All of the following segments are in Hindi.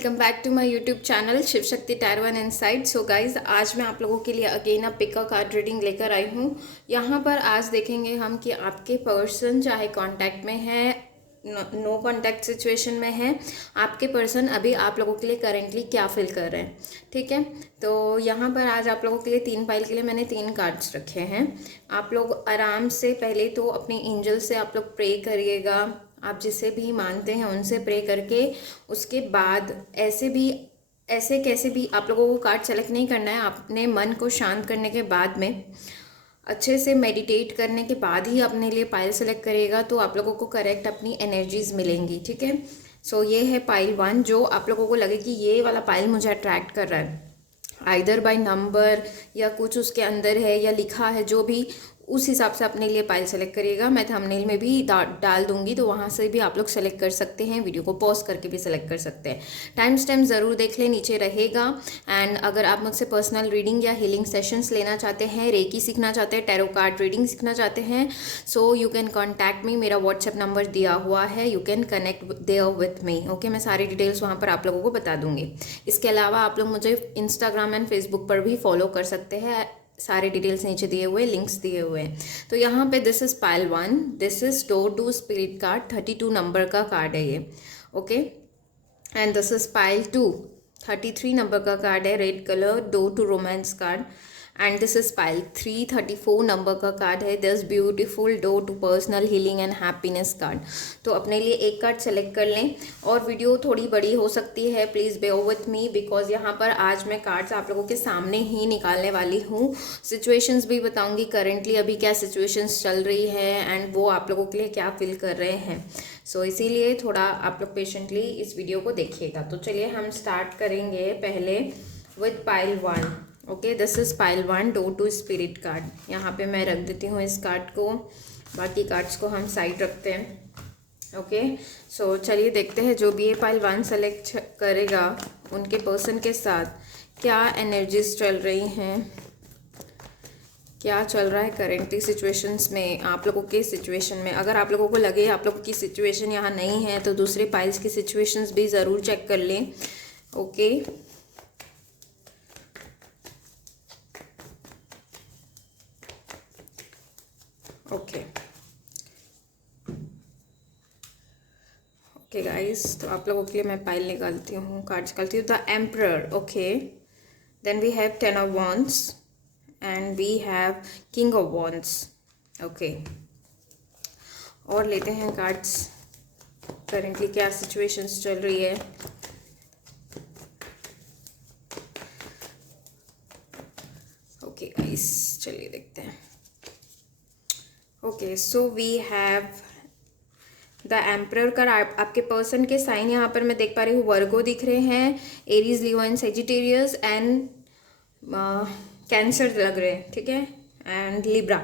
Welcome back to my YouTube channel Shiv Shakti tarot and insight. So guys, आज मैं आप लोगों के लिए again a pick a card reading लेकर आई हूँ। यहाँ पर आज देखेंगे हम कि आपके पर्सन चाहे कांटेक्ट में है, नो कांटेक्ट सिचुएशन में है, आपके पर्सन अभी आप लोगों के लिए करेंटली क्या फील कर रहे हैं। ठीक है, तो यहाँ पर आज आप लोगों के लिए 3 पाइल के लिए मैंने 3 कार्ड्स रखे हैं। आप लोग आराम से पहले तो अपने एंजल से आप लोग प्रे करिएगा, आप जिसे भी मानते हैं उनसे प्रे करके उसके बाद ऐसे कैसे भी आप लोगों को कार्ड सेलेक्ट नहीं करना है। अपने मन को शांत करने के बाद में अच्छे से मेडिटेट करने के बाद ही अपने लिए पाइल सेलेक्ट करिएगा, तो आप लोगों को करेक्ट अपनी एनर्जीज मिलेंगी। ठीक है, सो ये है पाइल 1। जो आप लोगों को लगे कि ये वाला पाइल मुझे अट्रैक्ट कर रहा है, आइदर बाय नंबर या कुछ उसके अंदर है या लिखा है, जो भी उस हिसाब से अपने लिए पाइल सेलेक्ट करिएगा। मैं थंबनेल में भी डाल दूंगी, तो वहाँ से भी आप लोग सेलेक्ट कर सकते हैं, वीडियो को पॉज करके भी सेलेक्ट कर सकते हैं। टाइम स्टैम्प ज़रूर देख लें, नीचे रहेगा। एंड अगर आप मुझसे पर्सनल रीडिंग या हीलिंग सेशंस लेना चाहते हैं, रेकी सीखना चाहते हैं, टैरो कार्ड रीडिंग सीखना चाहते हैं, so you can contact me. मेरा व्हाट्सएप नंबर दिया हुआ है, you can connect there with me. Okay, मैं सारी डिटेल्स वहाँ पर आप लोगों को बता दूंगी। इसके अलावा आप लोग मुझे इंस्टाग्राम एंड फेसबुक पर भी फॉलो कर सकते हैं, सारे डिटेल्स नीचे दिए हुए, लिंक्स दिए हुए हैं। तो यहाँ पे this is pile 1, this is door to spirit card, 32 number का कार्ड है ये। Okay, and this is pile 2, 33 number का कार्ड है, red colour, door to romance card. And this is pile 3, 34 number का कार्ड है, this beautiful door to personal healing and happiness card. तो अपने लिए एक कार्ड सेलेक्ट कर लें। और वीडियो थोड़ी बड़ी हो सकती है, please bear with me, because यहाँ पर आज मैं कार्ड्स आप लोगों के सामने ही निकालने वाली हूँ। सिचुएशंस भी बताऊँगी, करेंटली अभी क्या सिचुएशंस चल रही है एंड वो आप लोगों के लिए क्या फील कर रहे हैं। सो इसीलिए थोड़ा आप लोग पेशेंटली इस वीडियो को देखिएगा। तो चलिए हम स्टार्ट करेंगे पहले with pile 1। Okay, this is pile 1, door to spirit card. यहाँ पे मैं रख देती हूँ इस कार्ड को, बाकी कार्ड्स को हम साइड रखते हैं। ओके, सो चलिए देखते हैं जो भी ये पाइल 1 सेलेक्ट करेगा उनके पर्सन के साथ क्या एनर्जीज चल रही हैं, क्या चल रहा है करेंटली सिचुएशंस में, आप लोगों के सिचुएशन में। अगर आप लोगों को लगे आप लोगों की सिचुएशन यहाँ नहीं है तो दूसरे पाइल्स की सिचुएशंस भी ज़रूर चेक कर लें। ओके, ओके ओके गाइस, तो आप लोगों के लिए मैं पाइल निकालती हूँ, कार्ड निकालती हूँ। The emperor, okay, then we have 10 of wands and we have king of wands. Okay, और लेते हैं कार्ड्स, करेंटली क्या सिचुएशंस चल रही है। ओके गाइस, चलिए देखते हैं। Okay, so we have the emperor का। आपके पर्सन के साइन यहाँ पर मैं देख पा रही हूँ, वर्गो दिख रहे हैं, Aries, Leo and Sagittarius and cancer लग रहे हैं। ठीक है, एंड लिब्रा।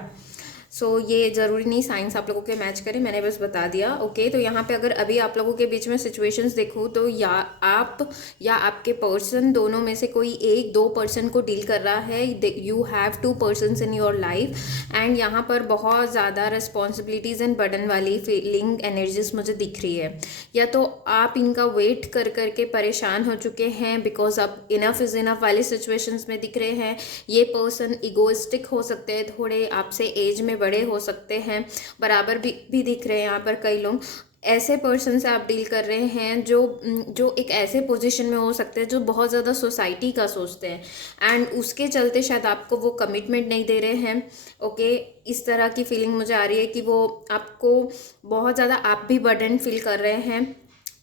सो ये ज़रूरी नहीं साइंस आप लोगों के मैच करें, मैंने बस बता दिया। ओके, तो यहाँ पे अगर अभी आप लोगों के बीच में सिचुएशंस देखूँ तो या आप या आपके पर्सन, दोनों में से कोई एक, 2 पर्सन को डील कर रहा है। You have 2 persons in your life and यहाँ पर बहुत ज़्यादा रिस्पॉन्सिबिलिटीज़ एंड बर्डन वाली फीलिंग एनर्जीज मुझे दिख रही है। या तो आप इनका वेट कर करके परेशान हो चुके हैं, बिकॉज अब इनफ इज़ इनफ वाली सिचुएशंस में दिख रहे हैं। ये पर्सन इगोइस्टिक हो सकते हैं, थोड़े आपसे एज में बड़े हो सकते हैं, बराबर भी दिख रहे हैं यहाँ पर कई लोग। ऐसे पर्सन से आप डील कर रहे हैं जो एक ऐसे पोजीशन में हो सकते हैं जो बहुत ज़्यादा सोसाइटी का सोचते हैं एंड उसके चलते शायद आपको वो कमिटमेंट नहीं दे रहे हैं। ओके, इस तरह की फीलिंग मुझे आ रही है कि वो आपको बहुत ज़्यादा, आप भी बर्डन फील कर रहे हैं,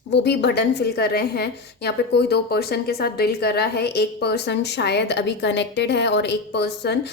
वो भी बर्डन फील कर रहे हैं। यहाँ पे कोई 2 पर्सन के साथ डील कर रहा है, एक पर्सन शायद अभी कनेक्टेड है और एक पर्सन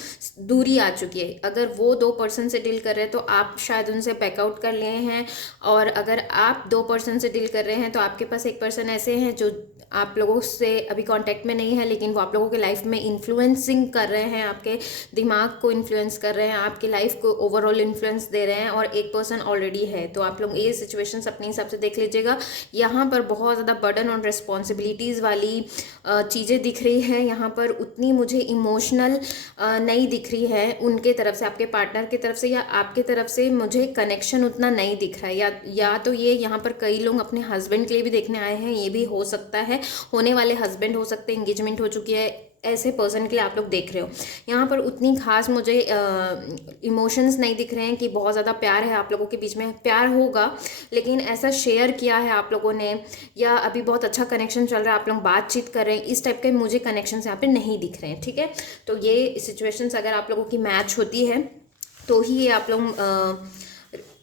दूरी आ चुकी है। अगर वो 2 पर्सन से डील कर रहे हैं तो आप शायद उनसे बैकआउट कर लिए हैं, और अगर आप 2 पर्सन से डील कर रहे हैं तो आपके पास एक पर्सन ऐसे हैं जो आप लोगों से अभी कांटेक्ट में नहीं है, लेकिन वो आप लोगों के लाइफ में इन्फ्लुएंसिंग कर रहे हैं, आपके दिमाग को इन्फ्लुएंस कर रहे हैं, आपकी लाइफ को ओवरऑल इन्फ्लुएंस दे रहे हैं, और एक पर्सन ऑलरेडी है। तो आप लोग ये सिचुएशंस अपने हिसाब से देख लीजिएगा। यहाँ पर बहुत ज़्यादा बर्डन और रिस्पॉन्सिबिलिटीज़ वाली चीज़ें दिख रही है। यहाँ पर उतनी मुझे इमोशनल नहीं दिख रही है उनके तरफ से, आपके पार्टनर की तरफ से या आपके तरफ से मुझे कनेक्शन उतना नहीं दिख रहा है। या तो ये यहाँ पर कई लोग अपने हस्बैंड के लिए भी देखने आए हैं, ये भी हो सकता है। होने वाले हस्बैंड हो सकते हैं, एंगेजमेंट हो चुकी है, ऐसे पर्सन के लिए आप लोग देख रहे हो। यहाँ पर उतनी खास मुझे इमोशंस नहीं दिख रहे हैं कि बहुत ज़्यादा प्यार है आप लोगों के बीच में। प्यार होगा लेकिन ऐसा शेयर किया है आप लोगों ने, या अभी बहुत अच्छा कनेक्शन चल रहा है, आप लोग बातचीत कर रहे हैं, इस टाइप के मुझे कनेक्शंस यहाँ पे नहीं दिख रहे हैं। ठीक है, तो ये सिचुएशंस अगर आप लोगों की मैच होती है तो ही ये आप लोग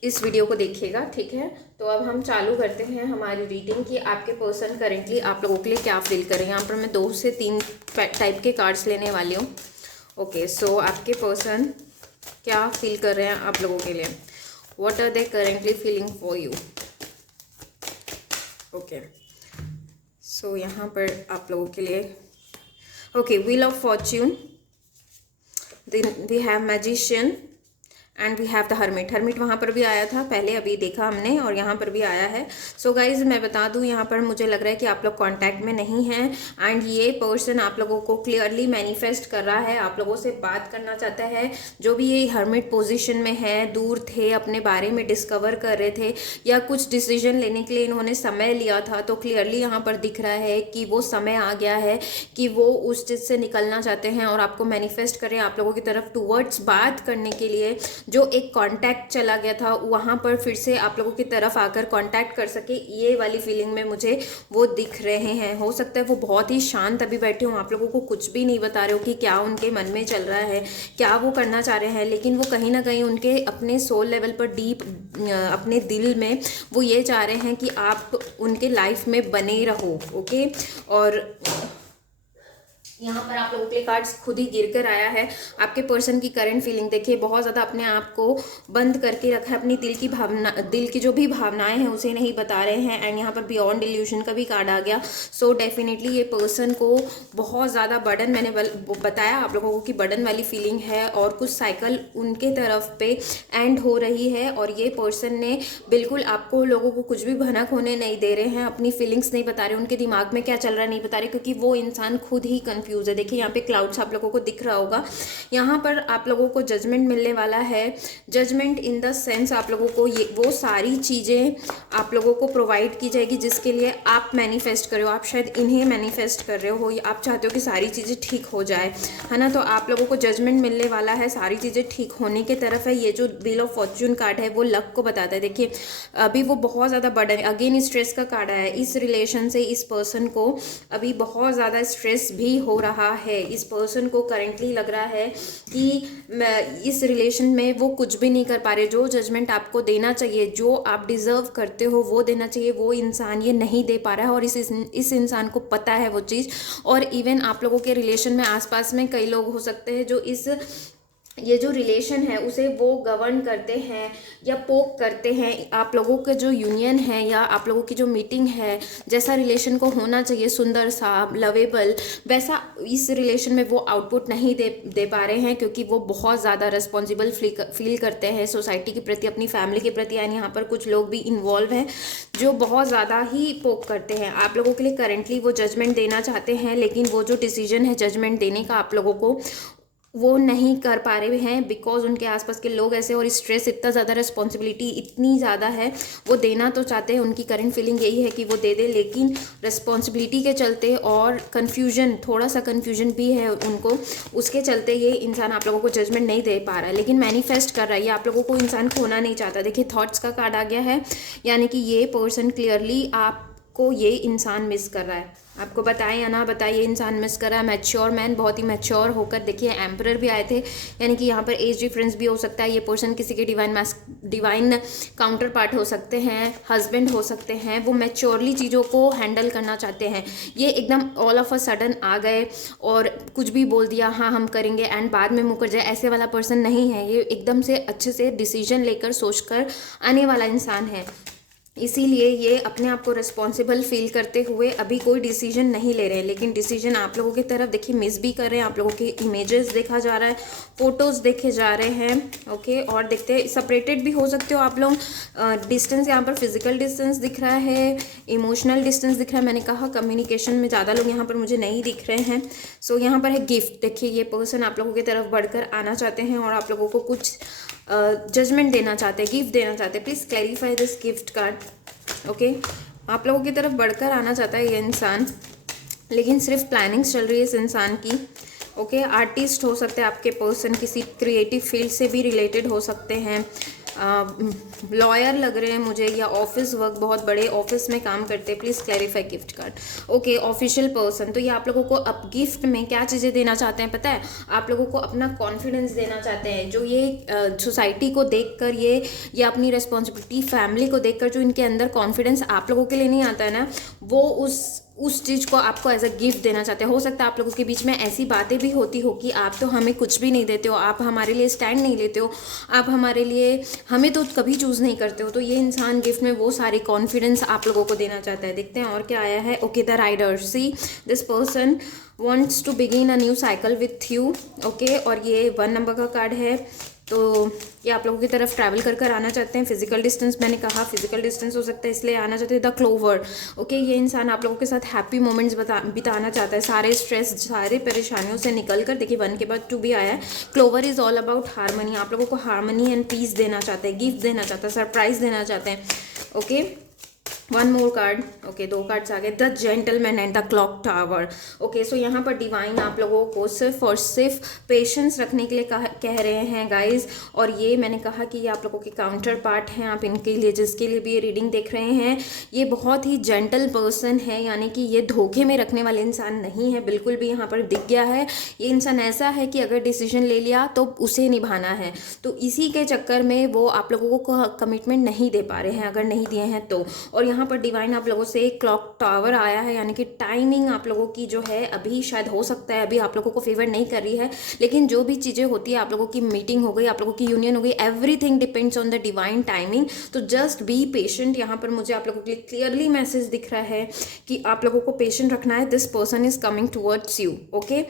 इस वीडियो को देखिएगा। ठीक है, तो अब हम चालू करते हैं हमारी रीडिंग कि आपके पर्सन करेंटली आप लोगों के लिए क्या फील कर रहे हैं। यहाँ पर मैं 2 से 3 टाइप के कार्ड्स लेने वाली हूँ। ओके, सो आपके पर्सन क्या फील कर रहे हैं आप लोगों के लिए, what are they currently feeling for you. Okay, so यहाँ पर आप लोगों के लिए okay, wheel of fortune, then we have magician and we have the hermit. Hermit वहाँ पर भी आया था पहले, अभी देखा हमने, और यहाँ पर भी आया है। सो गाइज मैं बता दूँ, यहाँ पर मुझे लग रहा है कि आप लोग कांटेक्ट में नहीं हैं एंड ये पर्सन आप लोगों को क्लियरली मैनिफेस्ट कर रहा है, आप लोगों से बात करना चाहता है। जो भी ये हर्मिट पोजीशन में है, दूर थे, अपने बारे में डिस्कवर कर रहे थे या कुछ डिसीजन लेने के लिए इन्होंने समय लिया था, तो क्लियरली यहाँ पर दिख रहा है कि वो समय आ गया है कि वो उस चीज़ से निकलना चाहते हैं और आपको मैनिफेस्ट करें आप लोगों की तरफ टूवर्ड्स बात करने के लिए। जो एक कांटेक्ट चला गया था वहाँ पर फिर से आप लोगों की तरफ आकर कांटेक्ट कर सके, ये वाली फीलिंग में मुझे वो दिख रहे हैं। हो सकता है वो बहुत ही शांत अभी बैठे हों, आप लोगों को कुछ भी नहीं बता रहे हो कि क्या उनके मन में चल रहा है, क्या वो करना चाह रहे हैं, लेकिन वो कहीं ना कहीं उनके अपने सोल लेवल पर डीप अपने दिल में वो ये चाह रहे हैं कि आप उनके लाइफ में बने रहो। ओके, और यहाँ पर आप लोगों के लिए कार्ड्स खुद ही गिर कर आया है। आपके पर्सन की करंट फीलिंग देखिए, बहुत ज़्यादा अपने आप को बंद करके रखा है, अपनी दिल की भावना, दिल की जो भी भावनाएं हैं उसे नहीं बता रहे हैं। एंड यहाँ पर बियॉन्ड इल्यूशन का भी कार्ड आ गया। सो डेफिनेटली ये पर्सन को बहुत ज़्यादा बर्डन, मैंने बताया आप लोगों को कि बर्डन वाली फीलिंग है और कुछ साइकिल उनके तरफ पे एंड हो रही है। और ये पर्सन ने बिल्कुल आपको लोगों को कुछ भी भनक होने नहीं दे रहे हैं, अपनी फीलिंग्स नहीं बता रहे, उनके दिमाग में क्या चल रहा है नहीं बता रहे, क्योंकि वो इंसान खुद ही कंफ्यूज है। देखिए यहाँ पे क्लाउड्स आप लोगों को दिख रहा होगा, यहाँ पर आप लोगों को जजमेंट मिलने वाला है। जजमेंट इन द सेंस आप लोगों को ये वो सारी चीज़ें आप लोगों को प्रोवाइड की जाएगी जिसके लिए आप मैनिफेस्ट कर रहे हो, आप शायद इन्हें मैनिफेस्ट कर रहे हो, आप चाहते हो कि सारी चीज़ें ठीक हो जाए, है ना। तो आप लोगों को जजमेंट मिलने वाला है, सारी चीज़ें ठीक होने की तरफ है। ये जो व्हील ऑफ फॉर्च्यून कार्ड है वो लक को बताता है। देखिए अभी वो बहुत ज़्यादा बर्डन, अगेन स्ट्रेस का कार्ड है। इस रिलेशन से इस पर्सन को अभी बहुत ज़्यादा स्ट्रेस भी हो रहा है। इस पर्सन को करेंटली लग रहा है कि इस रिलेशन में वो कुछ भी नहीं कर पा रहे। जो जजमेंट आपको देना चाहिए, जो आप डिजर्व करते हो वो देना चाहिए, वो इंसान ये नहीं दे पा रहा है और इस इंसान को पता है वो चीज़। और इवन आप लोगों के रिलेशन में आसपास में कई लोग हो सकते हैं जो ये जो रिलेशन है उसे वो गवर्न करते हैं या पोक करते हैं। आप लोगों का जो यूनियन है या आप लोगों की जो मीटिंग है, जैसा रिलेशन को होना चाहिए, सुंदर सा, लवेबल, वैसा इस रिलेशन में वो आउटपुट नहीं दे पा रहे हैं, क्योंकि वो बहुत ज़्यादा रिस्पॉन्सिबल फील करते हैं सोसाइटी के प्रति, अपनी फैमिली के प्रति। एंड यहाँ पर कुछ लोग भी इन्वॉल्व हैं जो बहुत ज़्यादा ही पोक करते हैं आप लोगों के लिए। करेंटली वो जजमेंट देना चाहते हैं, लेकिन वो जो डिसीजन है जजमेंट देने का आप लोगों को, वो नहीं कर पा रहे हैं बिकॉज उनके आसपास के लोग ऐसे, और स्ट्रेस इतना ज़्यादा, रिस्पॉन्सिबिलिटी इतनी ज़्यादा है। वो देना तो चाहते हैं, उनकी करंट फीलिंग यही है कि वो दे दे, लेकिन रिस्पॉन्सिबिलिटी के चलते और कन्फ्यूजन, थोड़ा सा कन्फ्यूजन भी है उनको, उसके चलते ये इंसान आप लोगों को जजमेंट नहीं दे पा रहा है, लेकिन मैनिफेस्ट कर रहा है। ये आप लोगों को इंसान खोना नहीं चाहता। देखिए थॉट्स का कार्ड आ गया है, यानी कि ये पर्सन क्लियरली आपको, ये इंसान मिस कर रहा है। आपको बताएं या ना बताएं, ये इंसान मिस कर रहा है। मैच्योर मैन, बहुत ही मैच्योर होकर। देखिए एम्परर भी आए थे, यानी कि यहाँ पर एज डिफरेंस भी हो सकता है। ये पर्सन किसी के डिवाइन काउंटर पार्ट हो सकते हैं, हस्बैंड हो सकते हैं। वो मैच्योरली चीज़ों को हैंडल करना चाहते हैं। ये एकदम ऑल ऑफ अ सडन आ गए और कुछ भी बोल दिया, हाँ हम करेंगे, एंड बाद में मुकर जाए, ऐसे वाला पर्सन नहीं है। ये एकदम से अच्छे से डिसीजन लेकर सोच कर आने वाला इंसान है। इसीलिए ये अपने आप को रिस्पॉन्सिबल फील करते हुए अभी कोई डिसीजन नहीं ले रहे हैं, लेकिन डिसीजन आप लोगों की तरफ देखिए मिस भी कर रहे हैं। आप लोगों के इमेजेस देखा जा रहा है, फोटोज़ देखे जा रहे हैं। ओके, और देखते हैं सेपरेटेड भी हो सकते हो आप लोग। डिस्टेंस यहाँ पर फिजिकल डिस्टेंस दिख रहा है, इमोशनल डिस्टेंस दिख रहा है। मैंने कहा कम्युनिकेशन में ज़्यादा लोग यहाँ पर मुझे नहीं दिख रहे हैं। सो यहाँ पर है गिफ्ट। देखिए ये पर्सन आप लोगों की तरफ बढ़कर आना चाहते हैं और आप लोगों को कुछ जजमेंट देना चाहते हैं, गिफ्ट देना चाहते हैं। Please clarify this gift card. Okay, आप लोगों की तरफ बढ़कर आना चाहता है ये इंसान, लेकिन सिर्फ प्लानिंग चल रही है इस इंसान की। ओके, आर्टिस्ट हो सकते हैं आपके पर्सन, किसी क्रिएटिव फील्ड से भी रिलेटेड हो सकते हैं, लॉयर लग रहे हैं मुझे, या ऑफिस वर्क, बहुत बड़े ऑफिस में काम करते हैं। Please clarify gift card. Okay, official person, तो ये आप लोगों को अब गिफ्ट में क्या चीज़ें देना चाहते हैं पता है? आप लोगों को अपना कॉन्फिडेंस देना चाहते हैं। जो ये सोसाइटी को देखकर, ये अपनी रिस्पॉन्सिबिलिटी, फैमिली को देखकर जो इनके अंदर कॉन्फिडेंस आप लोगों के लिए नहीं आता है ना, वो उस चीज़ को आपको एज अ गिफ्ट देना चाहते हैं। हो सकता है आप लोगों के बीच में ऐसी बातें भी होती हो कि आप तो हमें कुछ भी नहीं देते हो, आप हमारे लिए स्टैंड नहीं लेते हो, आप हमारे लिए, हमें तो कभी चूज़ नहीं करते हो। तो ये इंसान गिफ्ट में वो सारी कॉन्फिडेंस आप लोगों को देना चाहता है। देखते हैं और क्या आया है। Okay, the rider, see this person wants to begin a new cycle with you. Okay, और ये 1 नंबर का कार्ड है। तो ये आप लोगों की तरफ ट्रैवल कर आना चाहते हैं। फिजिकल डिस्टेंस, मैंने कहा फिजिकल डिस्टेंस हो सकता है, इसलिए आना चाहते हैं। द क्लोवर, ओके, ये इंसान आप लोगों के साथ हैप्पी मोमेंट्स बिताना चाहता है, सारे स्ट्रेस, सारे परेशानियों से निकल कर। देखिए 1 के बाद 2 भी आया है। Clover is all about harmony, आप लोगों को हारमनी एंड पीस देना चाहते हैं, गिफ्ट देना चाहता है, सरप्राइज देना चाहते हैं। Okay, 1 more card. Okay, 2 cards आ गए, the gentleman and the clock tower. Okay, so यहाँ पर डिवाइन आप लोगों को सिर्फ और सिर्फ पेशेंस रखने के लिए कह रहे हैं गाइज। और ये मैंने कहा कि ये आप लोगों के काउंटर पार्ट हैं। आप इनके लिए, जिसके लिए भी ये रीडिंग देख रहे हैं, ये बहुत ही जेंटल पर्सन है, यानी कि ये धोखे में रखने वाले इंसान नहीं है बिल्कुल भी। यहाँ पर दिख गया है ये इंसान ऐसा है कि अगर डिसीजन ले लिया तो उसे निभाना है, तो इसी के चक्कर में वो आप लोगों को कमिटमेंट नहीं दे पा रहे हैं, अगर नहीं दिए हैं तो। और यहाँ पर डिवाइन आप लोगों से एक क्लॉक टावर आया है, यानी कि टाइमिंग आप लोगों की जो है अभी शायद हो सकता है अभी आप लोगों को फेवर नहीं कर रही है, लेकिन जो भी चीज़ें होती है, आप लोगों की मीटिंग हो गई, आप लोगों की यूनियन हो गई, everything depends on the divine timing. तो जस्ट बी पेशेंट। यहाँ पर मुझे आप लोगों के लिए क्लियरली मैसेज दिख रहा है कि आप लोगों को पेशेंट रखना है। This person is coming towards you. Okay,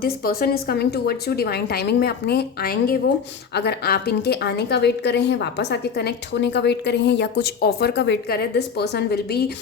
this person is coming towards you, divine timing में अपने आएंगे वो। अगर आप इनके आने का वेट कर रहे हैं, वापस आके कनेक्ट होने का वेट कर रहे हैं, या कुछ ऑफर का वेट कर रहे हैं, this person will be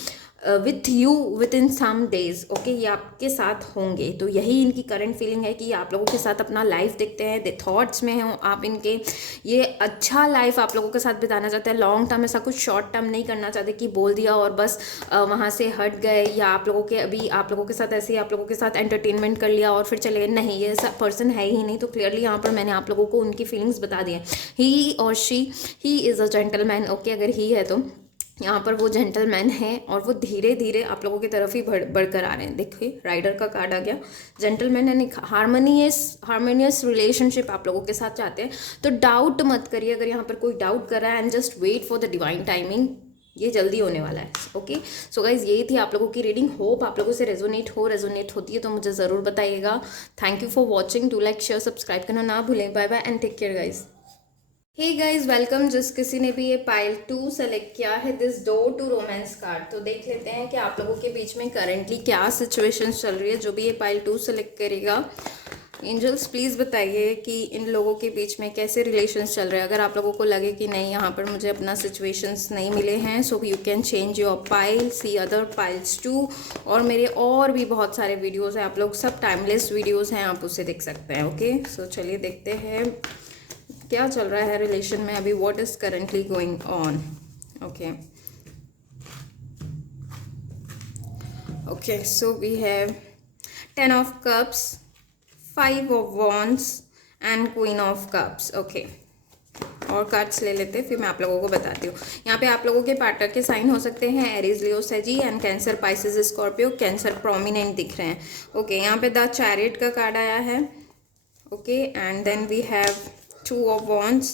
with you within some days. Okay, ये आपके साथ होंगे। तो यही इनकी करंट फीलिंग है कि ये आप लोगों के साथ अपना लाइफ देखते हैं, दे थॉट्स में हैं आप इनके। ये अच्छा लाइफ आप लोगों के साथ बिताना चाहते हैं, लॉन्ग टर्म, ऐसा कुछ शॉर्ट टर्म नहीं करना चाहते कि बोल दिया और बस वहाँ से हट गए, या आप लोगों के अभी आप लोगों के साथ ऐसे ही आप लोगों के साथ एंटरटेनमेंट कर लिया और फिर चले गए। नहीं, ये ऐसा पर्सन है ही नहीं। तो क्लियरली यहाँ पर मैंने आप लोगों को उनकी फीलिंग्स बता दी हैं। ही और she, he is a gentleman. Okay, अगर ही है तो यहाँ पर वो जेंटलमैन है और वो धीरे धीरे आप लोगों की तरफ ही बढ़कर आ रहे हैं। देखिए राइडर का कार्ड आ गया, जेंटलमैन एंड हार्मोनियस रिलेशनशिप आप लोगों के साथ चाहते हैं। तो डाउट मत करिए अगर यहाँ पर कोई डाउट कर रहा है, and just wait for the divine timing, ये जल्दी होने वाला है। ओके, सो गाइज यही थी आप लोगों की रीडिंग। होप आप लोगों से रेजोनेट होती है तो मुझे ज़रूर बताइएगा। Thank you for watching. Do like, share, subscribe करना ना भूलें। Bye bye and take care guys. Hey guys, welcome. जिस किसी ने भी ये पाइल 2 सेलेक्ट किया है, this door to romance card, तो देख लेते हैं कि आप लोगों के बीच में करेंटली क्या सिचुएशन चल रही है। जो भी ये पाइल 2 सेलेक्ट करेगा, एंजल्स प्लीज़ बताइए कि इन लोगों के बीच में कैसे रिलेशंस चल रहे हैं। अगर आप लोगों को लगे कि नहीं, यहाँ पर मुझे अपना सिचुएशंस नहीं मिले हैं, so you can change your pile, see other piles too. और मेरे और भी बहुत सारे वीडियोज़ हैं, आप लोग सब टाइमलेस वीडियोज़ हैं, आप उसे देख सकते हैं। ओके, सो चलिए देखते हैं क्या चल रहा है रिलेशन में अभी, what is currently going on. Okay okay, so we have 10 of cups, 5 of wands and queen of cups. Okay, और कार्ड्स ले लेते हैं, फिर मैं आप लोगों को बताती हूँ। यहाँ पे आप लोगों के पार्टनर के साइन हो सकते हैं एरीज, लियो, सेजी and Cancer, Pisces, Scorpio. Cancer prominent दिख रहे हैं। ओके, यहाँ पे द चैरियट का कार्ड आया है। Okay, and then we have 2 of wands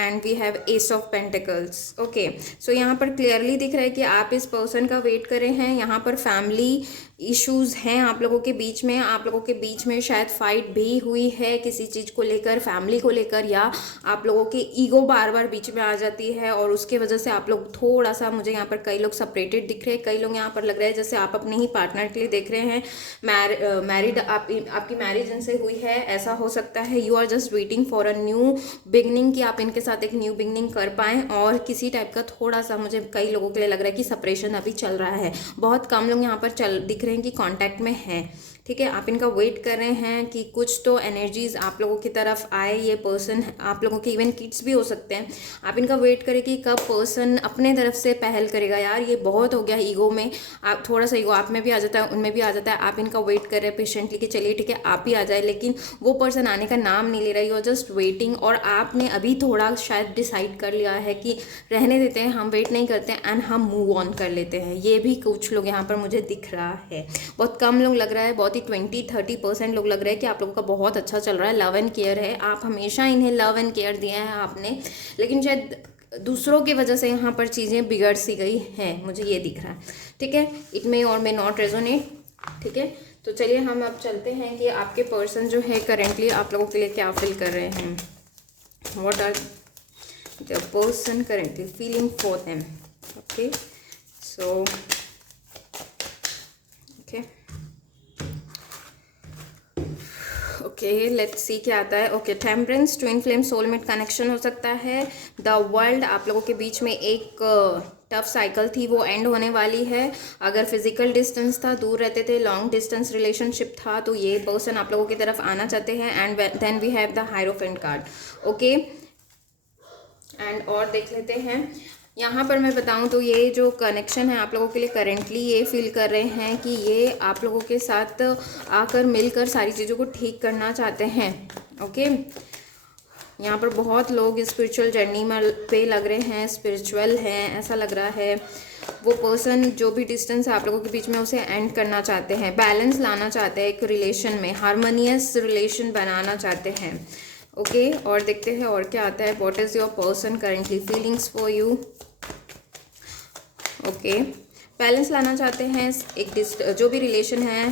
and we have ace of pentacles. Okay, so यहाँ पर क्लियरली दिख रहा है कि आप इस पर्सन का वेट कर रहे हैं। यहाँ पर फैमिली इश्यूज़ हैं आप लोगों के बीच में, आप लोगों के बीच में शायद फाइट भी हुई है किसी चीज़ को लेकर, फैमिली को लेकर, या आप लोगों के ईगो बार बार बीच में आ जाती है और उसके वजह से आप लोग थोड़ा सा, मुझे यहाँ पर कई लोग सेपरेटेड दिख रहे हैं, कई लोग यहाँ पर लग रहा है जैसे आप अपने ही पार्टनर के लिए देख रहे हैं। मैरिड, आपकी मैरिज इनसे हुई है, ऐसा हो सकता है। You are just waiting for a new beginning, कि आप इनके साथ एक न्यू बिगनिंग कर पाएँ। और किसी टाइप का थोड़ा सा मुझे कई लोगों के लिए लग रहा है कि सेपरेशन अभी चल रहा है। बहुत कम लोग यहाँ पर दिख रहे हैं कि कांटेक्ट में हैं, ठीक है। आप इनका वेट कर रहे हैं कि कुछ तो एनर्जीज आप लोगों की तरफ आए। ये पर्सन आप लोगों के इवन किड्स भी हो सकते हैं। आप इनका वेट करें कि कब पर्सन अपने तरफ से पहल करेगा। यार ये बहुत हो गया ईगो में, आप थोड़ा सा ईगो आप में भी आ जाता है, उनमें भी आ जाता है। आप इनका वेट कर रहे हैं पेशेंटली कि चलिए ठीक है आप ही आ जाए, लेकिन वो पर्सन आने का नाम नहीं ले रहा, यू आर जस्ट वेटिंग। और आपने अभी थोड़ा शायद डिसाइड कर लिया है कि रहने देते हैं, हम वेट नहीं करते हैं एंड हम मूव ऑन कर लेते हैं। ये भी कुछ लोग यहाँ पर मुझे दिख रहा है। बहुत कम लोग लग रहा है, बहुत ही 20-30% लोग लग रहा है कि आप लोगों का बहुत अच्छा चल रहा है, लव एंड केयर है। आप हमेशा इन्हें लव एंड केयर दिया है आपने, लेकिन शायद दूसरों की वजह से यहाँ पर चीज़ें बिगड़ सी गई हैं, मुझे ये दिख रहा है। ठीक है, इट मे और मे नॉट रेजोनेट। ठीक है, तो चलिए हम अब चलते हैं कि आपके पर्सन जो है करेंटली आप लोगों के लिए क्या फील कर रहे हैं। What are the person currently feeling for them. Okay, so okay let's see क्या आता है। Okay, temperance, twin flame, soulmate connection हो सकता है। द वर्ल्ड, आप लोगों के बीच में एक टफ साइकिल थी, वो एंड होने वाली है। अगर फिजिकल डिस्टेंस था, दूर रहते थे, लॉन्ग डिस्टेंस रिलेशनशिप था, तो ये पर्सन आप लोगों की तरफ आना चाहते हैं। And then we have the hierophant card. Okay, and और देख लेते हैं यहाँ पर मैं बताऊँ तो ये जो कनेक्शन है आप लोगों के लिए करेंटली ये फील कर रहे हैं कि ये आप लोगों के साथ आकर मिलकर सारी चीज़ों को ठीक करना चाहते हैं। ओके, यहाँ पर बहुत लोग स्पिरिचुअल जर्नी में पे लग रहे हैं, स्पिरिचुअल हैं ऐसा लग रहा है। वो पर्सन जो भी डिस्टेंस है आप लोगों के बीच में उसे एंड करना चाहते हैं, बैलेंस लाना चाहते हैं, एक रिलेशन में हारमोनियस रिलेशन बनाना चाहते हैं। ओके, और देखते हैं और क्या आता है। What is your person currently feelings for you. Okay, balance लाना चाहते हैं, एक जो भी रिलेशन है,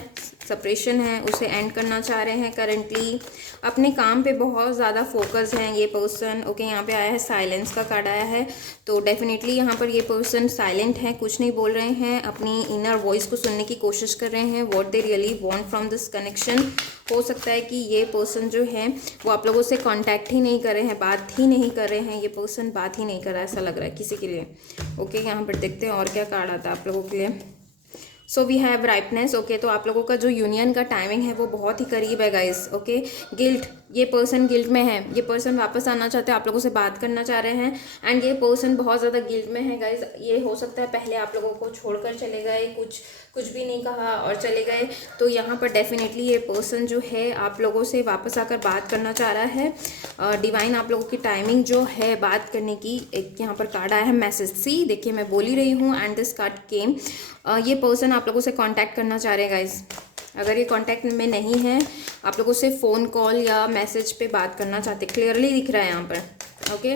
सेपरेशन है, उसे एंड करना चाह रहे हैं करेंटली। अपने काम पे बहुत ज़्यादा फोकस हैं ये पर्सन। ओके, यहाँ पे आया है साइलेंस का कार्ड आया है, तो डेफिनेटली यहाँ पर ये पर्सन साइलेंट है, कुछ नहीं बोल रहे हैं, अपनी इनर वॉइस को सुनने की कोशिश कर रहे हैं। What they really want from this connection. हो सकता है कि ये पर्सन जो है वो आप लोगों से कांटेक्ट ही नहीं कर रहे हैं, बात ही नहीं कर रहे हैं, ये पर्सन बात ही नहीं कर रहा है ऐसा लग रहा है किसी के लिए। ओके, यहाँ पर देखते हैं और क्या कार्ड आता है आप लोगों के लिए। So we have ripeness. Okay, तो आप लोगों का जो यूनियन का टाइमिंग है वो बहुत ही करीब है गाइस। ओके, गिल्ट, ये पर्सन गिल्ट में है, ये पर्सन वापस आना चाहते हैं, आप लोगों से बात करना चाह रहे हैं। एंड ये पर्सन बहुत ज़्यादा गिल्ट में है गाइस। ये हो सकता है पहले आप लोगों को छोड़कर चले गए, कुछ भी नहीं कहा और चले गए। तो यहाँ पर डेफिनेटली ये पर्सन जो है आप लोगों से वापस आकर बात करना चाह रहा है। डिवाइन आप लोगों की टाइमिंग जो है बात करने की, एक यहाँ पर कार्ड आया है मैसेज। सी देखिए मैं बोल ही रही हूँ एंड दिस कार्ड केम। ये पर्सन आप लोगों से कांटेक्ट करना चाह रहे हैं गाइस। अगर ये कांटेक्ट में नहीं है, आप लोगों से फ़ोन कॉल या मैसेज पे बात करना चाहते, क्लियरली दिख रहा है यहाँ पर। ओके,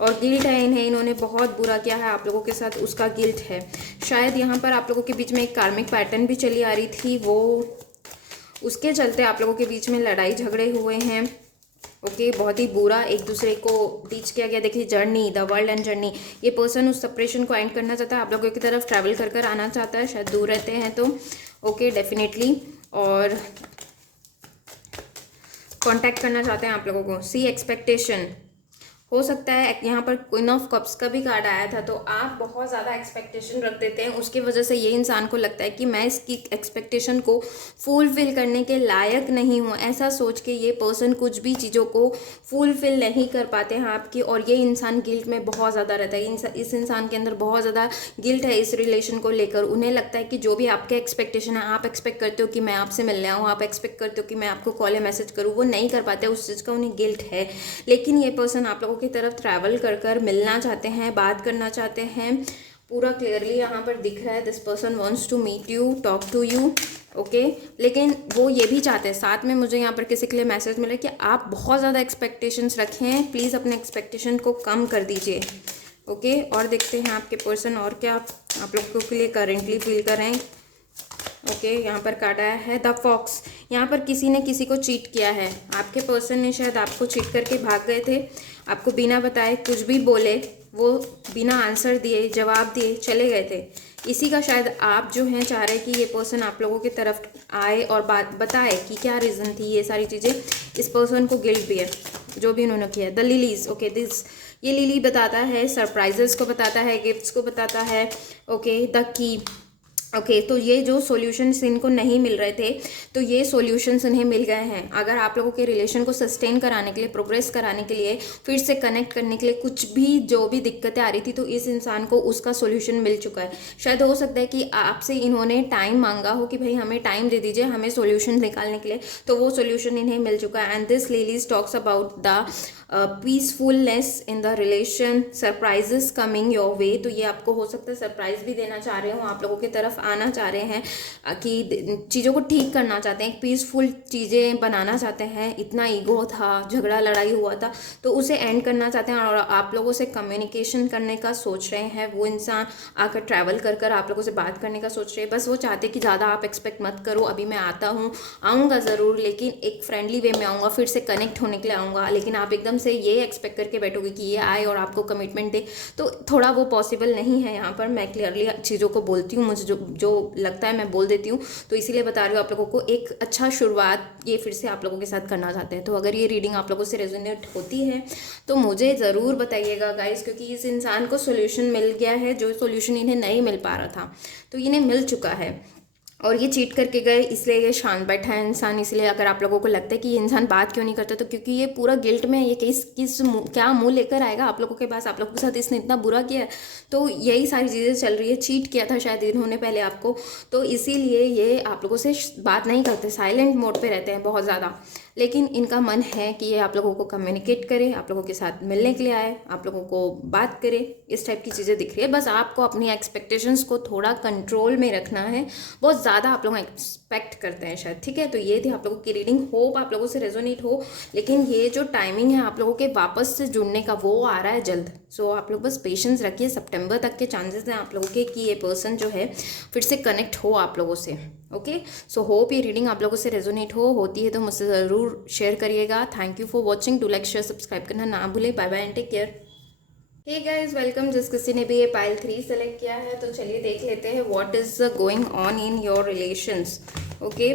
और गिल्ट है इन्हें, इन्होंने बहुत बुरा किया है आप लोगों के साथ, उसका गिल्ट है। शायद यहाँ पर आप लोगों के बीच में एक कार्मिक पैटर्न भी चली आ रही थी, वो उसके चलते आप लोगों के बीच में लड़ाई झगड़े हुए हैं। ओके, बहुत ही बुरा एक दूसरे को टीच किया गया। देखिए journey, the world and journey, ये पर्सन उस सेपरेशन को एंड करना चाहता है, आप लोगों की तरफ ट्रैवल कर आना चाहता है, शायद दूर रहते हैं तो। ओके, डेफिनेटली, और कांटेक्ट करना चाहते हैं आप लोगों को। सी एक्सपेक्टेशन, हो सकता है यहाँ पर क्वीन ऑफ कप्स का भी कार्ड आया था, तो आप बहुत ज़्यादा एक्सपेक्टेशन रख देते हैं, उसकी वजह से ये इंसान को लगता है कि मैं इसकी एक्सपेक्टेशन को फुलफिल करने के लायक नहीं हूँ। ऐसा सोच के ये पर्सन कुछ भी चीज़ों को फुलफिल नहीं कर पाते हैं आपकी, और ये इंसान गिल्ट में बहुत ज़्यादा रहता है। इस इंसान के अंदर बहुत ज़्यादा गिल्ट है इस रिलेशन को लेकर। उन्हें लगता है कि जो भी आपके एक्सपेक्टेशन है, आप एक्सपेक्ट करते हो कि मैं आपसे मिलने आऊँ, आप एक्सपेक्ट करते हो कि मैं आपको कॉल या मैसेज करूँ, वो नहीं कर पाते, उस चीज़ का उन्हें गिल्ट है। लेकिन ये पर्सन आप लोगों की तरफ ट्रैवल कर मिलना चाहते हैं, बात करना चाहते हैं, पूरा क्लियरली यहाँ पर दिख रहा है। This person wants to meet you, talk to you. Okay, लेकिन वो ये भी चाहते हैं, साथ में मुझे यहाँ पर किसी के लिए मैसेज मिला कि आप बहुत ज़्यादा एक्सपेक्टेशंस रखें, प्लीज़ अपने एक्सपेक्टेशन को कम कर दीजिए। ओके, और देखते हैं आपके पर्सन और क्या आप लोगों के लिए करेंटली फील कर रहे हैं। ओके, यहाँ पर कार्ड आया है द फॉक्स। यहाँ पर किसी ने किसी को चीट किया है, आपके पर्सन ने शायद आपको चीट करके भाग गए थे, आपको बिना बताए कुछ भी बोले, वो बिना आंसर दिए, जवाब दिए चले गए थे। इसी का शायद आप जो हैं चाह रहे हैं कि ये पर्सन आप लोगों की तरफ आए और बात बताए कि क्या रीज़न थी ये सारी चीज़ें। इस पर्सन को गिल्ट भी है जो भी उन्होंने किया। द लिलीज, ओके, दिस ये लिली बताता है सरप्राइजेस को बताता है, गिफ्ट्स को बताता है। ओके, द की, ओके तो ये जो सॉल्यूशंस इनको नहीं मिल रहे थे, तो ये सॉल्यूशंस इन्हें मिल गए हैं। अगर आप लोगों के रिलेशन को सस्टेन कराने के लिए, प्रोग्रेस कराने के लिए, फिर से कनेक्ट करने के लिए कुछ भी जो भी दिक्कतें आ रही थी, तो इस इंसान को उसका सॉल्यूशन मिल चुका है। शायद हो सकता है कि आपसे इन्होंने टाइम मांगा हो कि भाई हमें टाइम दे दीजिए हमें सॉल्यूशन निकालने के लिए, तो वो सॉल्यूशन इन्हें मिल चुका है। And this ladies talks about the peacefulness in the relation, surprises coming your way. तो ये आपको हो सकता है सरप्राइज भी देना चाह रहे हो, आप लोगों की तरफ आना चाह रहे हैं कि चीज़ों को ठीक करना चाहते हैं, पीसफुल चीज़ें बनाना चाहते हैं। इतना ईगो था, झगड़ा लड़ाई हुआ था, तो उसे एंड करना चाहते हैं और आप लोगों से कम्युनिकेशन करने का सोच रहे हैं। वो इंसान आकर ट्रैवल कर कर आप लोगों से बात करने का सोच रहे हैं। बस वो चाहते कि ज़्यादा आप एक्सपेक्ट मत करो, अभी मैं आता हूँ, आऊँगा ज़रूर, लेकिन एक फ्रेंडली वे में आऊँगा, फिर से कनेक्ट होने के लिए आऊँगा। लेकिन आप एकदम से ये एक्सपेक्ट करके बैठोगे कि ये आए और आपको कमिटमेंट दे, तो थोड़ा वो पॉसिबल नहीं है। यहाँ पर मैं क्लियरली चीज़ों को बोलती हूँ, मुझे जो लगता है मैं बोल देती हूँ, तो इसीलिए बता रही हूँ आप लोगों को। एक अच्छा शुरुआत ये फिर से आप लोगों के साथ करना चाहते हैं। तो अगर ये रीडिंग आप लोगों से रेजोनेट होती है तो मुझे ज़रूर बताइएगा गाइस, क्योंकि इस इंसान को सोल्यूशन मिल गया है, जो सोल्यूशन इन्हें नहीं मिल पा रहा था तो इन्हें मिल चुका है। और ये चीट करके गए इसलिए ये शांत बैठा है इंसान। इसलिए अगर आप लोगों को लगता है कि ये इंसान बात क्यों नहीं करता, तो क्योंकि ये पूरा गिल्ट में है। ये क्या मुंह लेकर आएगा आप लोगों के पास, आप लोगों के साथ इसने इतना बुरा किया है, तो यही सारी चीज़ें चल रही है। चीट किया था शायद इन्होंने पहले आपको, तो इसीलिए ये आप लोगों से बात नहीं करते, साइलेंट मोड पे रहते हैं बहुत ज़्यादा। लेकिन इनका मन है कि ये आप लोगों को कम्युनिकेट करे, आप लोगों के साथ मिलने के लिए आए, आप लोगों को बात करे, इस टाइप की चीज़ें दिख रही है। बस आपको अपनी एक्सपेक्टेशंस को थोड़ा कंट्रोल में रखना है। बहुत ज़्यादा आप लोग एक्सपेक्ट करते हैं शायद, ठीक है। तो ये थी आप लोगों की रीडिंग, होप आप लोगों से रेजोनेट हो। लेकिन ये जो टाइमिंग है आप लोगों के वापस से जुड़ने का, वो आ रहा है जल्द। सो आप लोग बस पेशेंस रखिए, सितंबर तक के चांसेस हैं आप लोगों के कि ये पर्सन जो है फिर से कनेक्ट हो आप लोगों से। ओके, सो होप ये रीडिंग आप लोगों से रेजोनेट होती है तो मुझसे ज़रूर शेयर करिएगा। Thank you for watching, do like share subscribe करना ना भूलें। Bye bye and take care. Hey guys, welcome. जिस किसी ने भी ये पाइल 3 सेलेक्ट किया है, तो चलिए देख लेते हैं what is going on in your relations. Okay,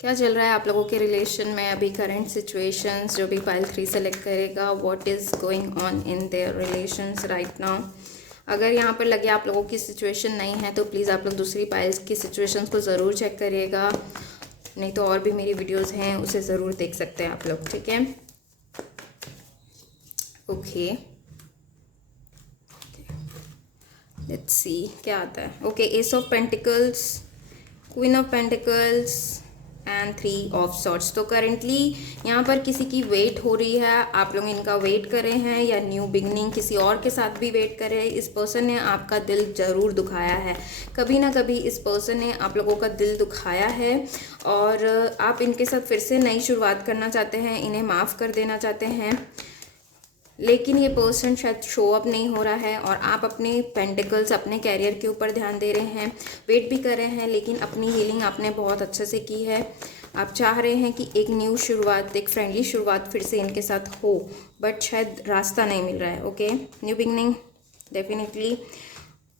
क्या चल रहा है आप लोगों के रिलेशन में अभी, करंट सिचुएशंस। जो भी पाइल 3 सेलेक्ट करेगा, what is going on in their relations right now. अगर यहाँ पर लगे आप लोगों की सिचुएशन नहीं है, तो प्लीज़ आप लोग दूसरी पाइल्स की सिचुएशंस को ज़रूर चेक करिएगा। नहीं तो और भी मेरी वीडियोस हैं, उसे ज़रूर देख सकते हैं आप लोग, ठीक है। ओके, लेट्स सी क्या आता है। Okay, ace of pentacles, queen of pentacles and 3 of swords. तो करेंटली यहाँ पर किसी की वेट हो रही है, आप लोग इनका वेट कर रहे हैं, या न्यू बिगनिंग किसी और के साथ भी वेट कर रहे हैं। इस पर्सन ने आपका दिल ज़रूर दुखाया है, कभी ना कभी इस पर्सन ने आप लोगों का दिल दुखाया है, और आप इनके साथ फिर से नई शुरुआत करना चाहते हैं, इन्हें माफ़ कर देना चाहते हैं। लेकिन ये पर्सन शायद शो अप नहीं हो रहा है, और आप अपने पेंटिकल्स, अपने कैरियर के ऊपर ध्यान दे रहे हैं, वेट भी कर रहे हैं, लेकिन अपनी हीलिंग आपने बहुत अच्छे से की है। आप चाह रहे हैं कि एक न्यू शुरुआत, एक फ्रेंडली शुरुआत फिर से इनके साथ हो, बट शायद रास्ता नहीं मिल रहा है। Okay, new beginning definitely.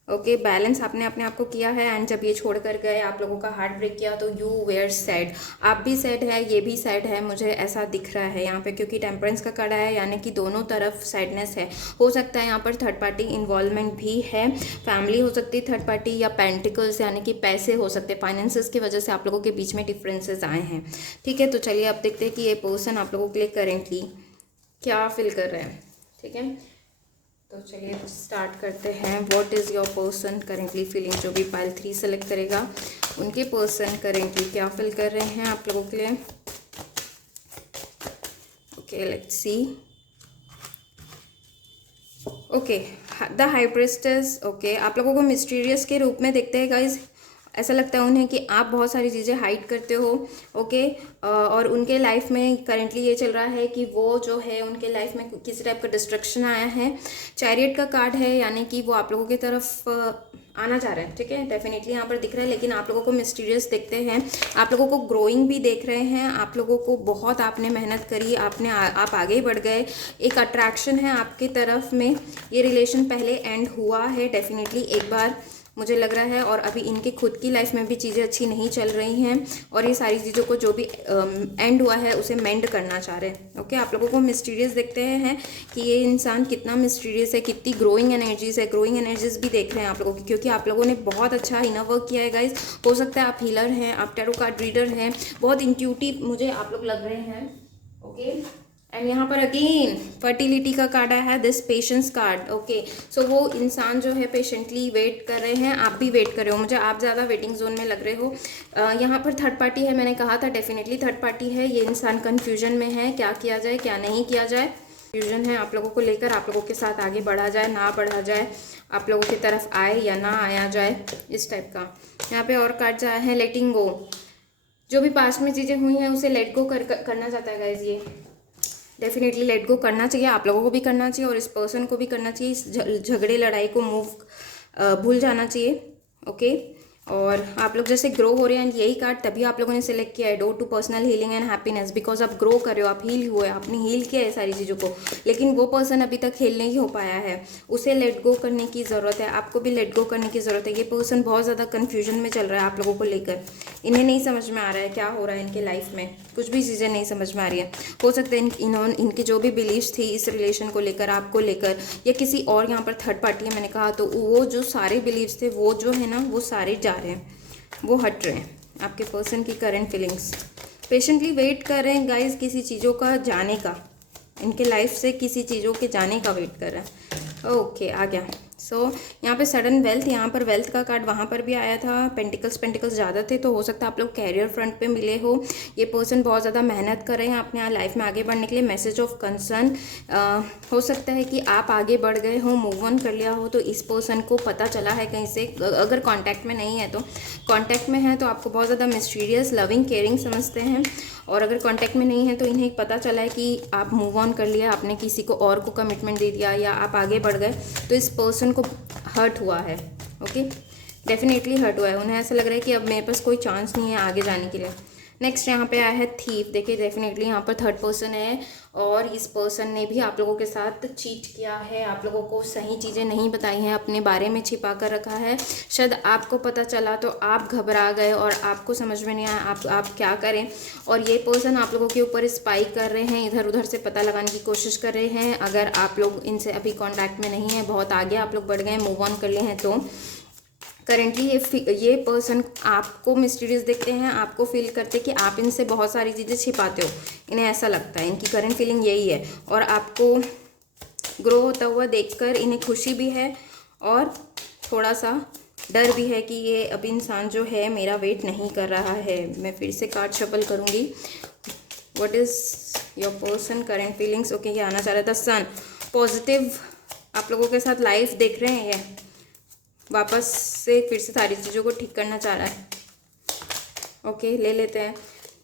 Okay, balance आपने अपने आप को किया है, एंड जब ये छोड़ कर गए, आप लोगों का हार्ट ब्रेक किया, तो यू वेयर सैड। आप भी सैड है, ये भी सैड है, मुझे ऐसा दिख रहा है यहाँ पे, क्योंकि टेम्परेंस का कार्ड है, यानी कि दोनों तरफ सैडनेस है। हो सकता है यहाँ पर थर्ड पार्टी इन्वॉल्वमेंट भी है, फैमिली हो सकती है थर्ड पार्टी, या पेंटिकल्स यानी कि पैसे हो सकते हैं, फाइनेंसेस की वजह से आप लोगों के बीच में डिफरेंसेस आए हैं, ठीक है। तो चलिए अब देखते हैं कि ये पर्सन आप लोगों के लिए करेंटली क्या फील कर रहे हैं, ठीक है। तो चलिए स्टार्ट करते हैं। What is your person currently feeling. जो भी पाइल 3 सेलेक्ट करेगा, उनके पर्सन करेंटली क्या फील कर रहे हैं आप लोगों के लिए। Okay, let's C. Okay, the high priestess. Okay, आप लोगों को मिस्टीरियस के रूप में देखते हैं गाइज। ऐसा लगता है उन्हें कि आप बहुत सारी चीज़ें हाइड करते हो। ओके, और उनके लाइफ में करेंटली ये चल रहा है कि वो जो है उनके लाइफ में किसी टाइप का डिस्ट्रक्शन आया है। चैरियट का कार्ड है, यानी कि वो आप लोगों की तरफ आना चाह रहे हैं, ठीक है। डेफिनेटली यहाँ पर दिख रहा है, लेकिन आप लोगों को मिस्टीरियस देखते हैं, आप लोगों को ग्रोइंग भी देख रहे हैं, आप लोगों को बहुत आपने मेहनत करी, आप आगे बढ़ गए, एक अट्रैक्शन है आपकी तरफ में। ये रिलेशन पहले एंड हुआ है डेफिनेटली एक बार, मुझे लग रहा है, और अभी इनके खुद की लाइफ में भी चीज़ें अच्छी नहीं चल रही हैं, और ये सारी चीज़ों को जो भी एंड हुआ है उसे मेंड करना चाह रहे हैं। ओके, आप लोगों को मिस्टीरियस देखते हैं कि ये इंसान कितना मिस्टीरियस है, कितनी ग्रोइंग एनर्जीज है। ग्रोइंग एनर्जीज भी देख रहे हैं आप लोगों की, क्योंकि आप लोगों ने बहुत अच्छा इनर वर्क किया है गाइज। हो सकता है आप हीलर हैं, आप टैरो कार्ड रीडर हैं, बहुत इंट्यूटिव मुझे आप लोग लग रहे हैं। ओके, एंड यहाँ पर अगेन फर्टिलिटी का कार्ड आया है, दिस पेशेंस कार्ड। ओके, सो वो इंसान जो है पेशेंटली वेट कर रहे हैं, आप भी वेट कर रहे हो, मुझे आप ज़्यादा वेटिंग जोन में लग रहे हो। यहाँ पर थर्ड पार्टी है, मैंने कहा था डेफिनेटली थर्ड पार्टी है। ये इंसान कन्फ्यूजन में है, क्या किया जाए क्या नहीं किया जाए। कन्फ्यूजन है आप लोगों को लेकर, आप लोगों के साथ आगे बढ़ा जाए ना बढ़ा जाए, आप लोगों की तरफ आए या ना आया जाए, इस टाइप का। यहाँ पे और कार्ड आया है लेटिंग गो, जो भी पास्ट में चीज़ें हुई हैं उसे लेट गो करना चाहता है गाइज। ये डेफिनेटली लेट गो करना चाहिए, आप लोगों को भी करना चाहिए और इस पर्सन को भी करना चाहिए। इस झगड़े लड़ाई को भूल जाना चाहिए। ओके, और आप लोग जैसे ग्रो हो रहे हैं, यही कार्ड तभी आप लोगों ने सिलेक्ट किया है, door to personal healing and happiness, because आप ग्रो कर रहे हो, आप हील हुए, आपने हील किया है सारी चीज़ों को, लेकिन वो पर्सन अभी तक हील नहीं हो पाया है, उसे लेट गो करने की ज़रूरत है। आपको भी लेट गो करने की ज़रूरत है। ये पर्सन बहुत ज़्यादा कन्फ्यूजन में चल रहा है आप लोगों को लेकर, इन्हें नहीं समझ में आ रहा है क्या हो रहा है इनके लाइफ में, कुछ भी चीज़ें नहीं समझ में आ रही है। हो सकता है इनकी जो भी बिलीव्स थी इस रिलेशन को लेकर, आपको लेकर, या किसी और यहाँ पर थर्ड पार्टी है मैंने कहा, तो वो जो सारे बिलीव्स थे वो जो है ना वो सारे जा रहे हैं, वो हट रहे हैं। आपके पर्सन की करंट फीलिंग्स पेशेंटली वेट कर रहे हैं गाइज, किसी चीज़ों का जाने का, इनके लाइफ से किसी चीज़ों के जाने का वेट कर रहे हैं। ओके, आ गया। सो यहाँ पे सडन वेल्थ, यहाँ पर वेल्थ का कार्ड वहाँ पर भी आया था। पेंटिकल्स ज़्यादा थे, तो हो सकता है आप लोग कैरियर फ्रंट पे मिले हो। ये पर्सन बहुत ज़्यादा मेहनत कर रहे हैं अपने यहाँ लाइफ में आगे बढ़ने के लिए। मैसेज ऑफ कंसर्न, हो सकता है कि आप आगे बढ़ गए हो, मूव ऑन कर लिया हो, तो इस पर्सन को पता चला है कहीं से, अगर कांटेक्ट में नहीं है तो, कांटेक्ट में है तो आपको बहुत ज़्यादा मिस्टीरियस लविंग केयरिंग समझते हैं, और अगर कांटेक्ट में नहीं है तो इन्हें पता चला है कि आप मूव ऑन कर लिया, आपने किसी को और को कमिटमेंट दे दिया, या आप आगे बढ़ गए, तो इस पर्सन को हर्ट हुआ है। ओके, डेफिनेटली हर्ट हुआ है, उन्हें ऐसा लग रहा है कि अब मेरे पास कोई चांस नहीं है आगे जाने के लिए। नेक्स्ट यहाँ पे आया है थीफ। देखिए डेफिनेटली यहाँ पर थर्ड पर्सन है, और इस पर्सन ने भी आप लोगों के साथ चीट किया है, आप लोगों को सही चीज़ें नहीं बताई हैं, अपने बारे में छिपा कर रखा है। शायद आपको पता चला तो आप घबरा गए और आपको समझ में नहीं आया आप क्या करें, और ये पर्सन आप लोगों के ऊपर स्पाई कर रहे हैं, इधर उधर से पता लगाने की कोशिश कर रहे हैं। अगर आप लोग इनसे अभी कॉन्टैक्ट में नहीं है, बहुत आगे आप लोग बढ़ गए, मूव ऑन कर लिए हैं, तो करेंटली ये पर्सन आपको मिस्टीरियस देखते हैं, आपको फील करते कि आप इनसे बहुत सारी चीज़ें छिपाते हो, इन्हें ऐसा लगता है, इनकी करंट फीलिंग यही है। और आपको ग्रो होता हुआ देखकर इन्हें खुशी भी है और थोड़ा सा डर भी है कि ये अब इंसान जो है मेरा वेट नहीं कर रहा है। मैं फिर से कार्ड शफल करूँगी। What is your person current feelings? Okay, ये आना चाह रहा था सन, पॉजिटिव आप लोगों के साथ लाइफ देख रहे हैं, ये वापस से फिर से सारी चीज़ों को ठीक करना चाह रहा है। ओके, ले लेते हैं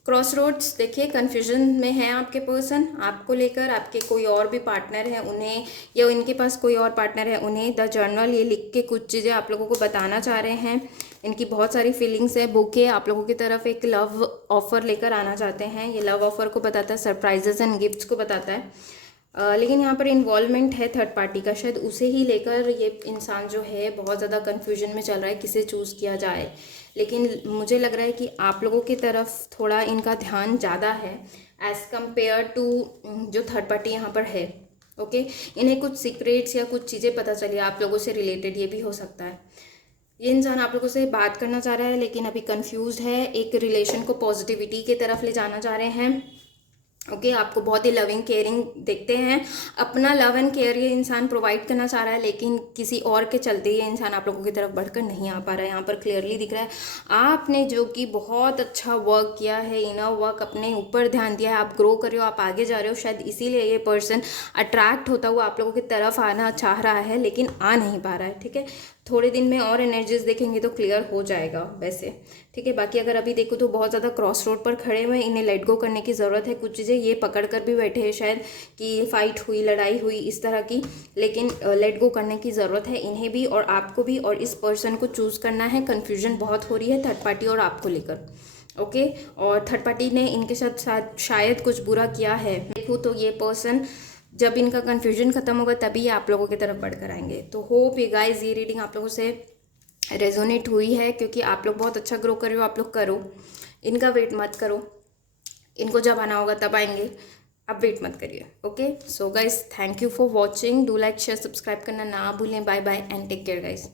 क्रॉस रोड्स। देखिए कन्फ्यूजन में है आपके पर्सन, आपको लेकर, आपके कोई और भी पार्टनर है उन्हें, या इनके पास कोई और पार्टनर है उन्हें। द जर्नल, ये लिख के कुछ चीज़ें आप लोगों को बताना चाह रहे हैं। इनकी बहुत सारी फीलिंग्स है। बुके आप लोगों की तरफ एक लव ऑफर लेकर आना चाहते हैं। ये लव ऑफर को बताता है, सरप्राइजेस एंड गिफ्ट्स को बताता है। लेकिन यहाँ पर इन्वॉल्वमेंट है थर्ड पार्टी का, शायद उसे ही लेकर ये इंसान जो है बहुत ज़्यादा कन्फ्यूजन में चल रहा है, किसे चूज़ किया जाए। लेकिन मुझे लग रहा है कि आप लोगों की तरफ थोड़ा इनका ध्यान ज़्यादा है एज़ कम्पेयर टू जो थर्ड पार्टी यहाँ पर है। ओके, इन्हें कुछ सीक्रेट्स या कुछ चीज़ें पता चली आप लोगों से रिलेटेड, ये भी हो सकता है। ये इंसान आप लोगों से बात करना चाह रहा है लेकिन अभी कंफ्यूज है, एक रिलेशन को पॉजिटिविटी की तरफ ले जाना चाह रहे हैं। ओके, आपको बहुत ही लविंग केयरिंग देखते हैं, अपना लव एंड केयर ये इंसान प्रोवाइड करना चाह रहा है, लेकिन किसी और के चलते ये इंसान आप लोगों की तरफ बढ़कर नहीं आ पा रहा है। यहाँ पर क्लियरली दिख रहा है आपने जो कि बहुत अच्छा वर्क किया है, इनर वर्क, अपने ऊपर ध्यान दिया है, आप ग्रो कर रहे हो, आप आगे जा रहे हो। शायद इसीलिए ये पर्सन अट्रैक्ट होता हुआ आप लोगों की तरफ आना चाह रहा है लेकिन आ नहीं पा रहा है। ठीक है, थोड़े दिन में और एनर्जीज देखेंगे तो क्लियर हो जाएगा वैसे। ठीक है, बाकी अगर अभी देखो तो बहुत ज़्यादा क्रॉस रोड पर खड़े हुए, इन्हें लेट गो करने की ज़रूरत है। कुछ चीज़ें ये पकड़ कर भी बैठे हैं शायद कि फाइट हुई, लड़ाई हुई इस तरह की, लेकिन लेट गो करने की ज़रूरत है इन्हें भी और आपको भी, और इस पर्सन को चूज़ करना है। कन्फ्यूजन बहुत हो रही है थर्ड पार्टी और आपको लेकर। ओके, और थर्ड पार्टी ने इनके साथ शायद कुछ बुरा किया है। देखो तो ये पर्सन जब इनका कन्फ्यूजन खत्म होगा तभी आप लोगों की तरफ बढ़कर आएंगे। तो होप ये गाइस ये रीडिंग आप लोगों से रेजोनेट हुई है, क्योंकि आप लोग बहुत अच्छा ग्रो कर रहे हो, आप लोग करो, इनका वेट मत करो, इनको जब आना होगा तब आएंगे, अब वेट मत करिए। Okay, so guys thank you for watching, do like share subscribe करना ना भूलें। Bye bye and take care guys.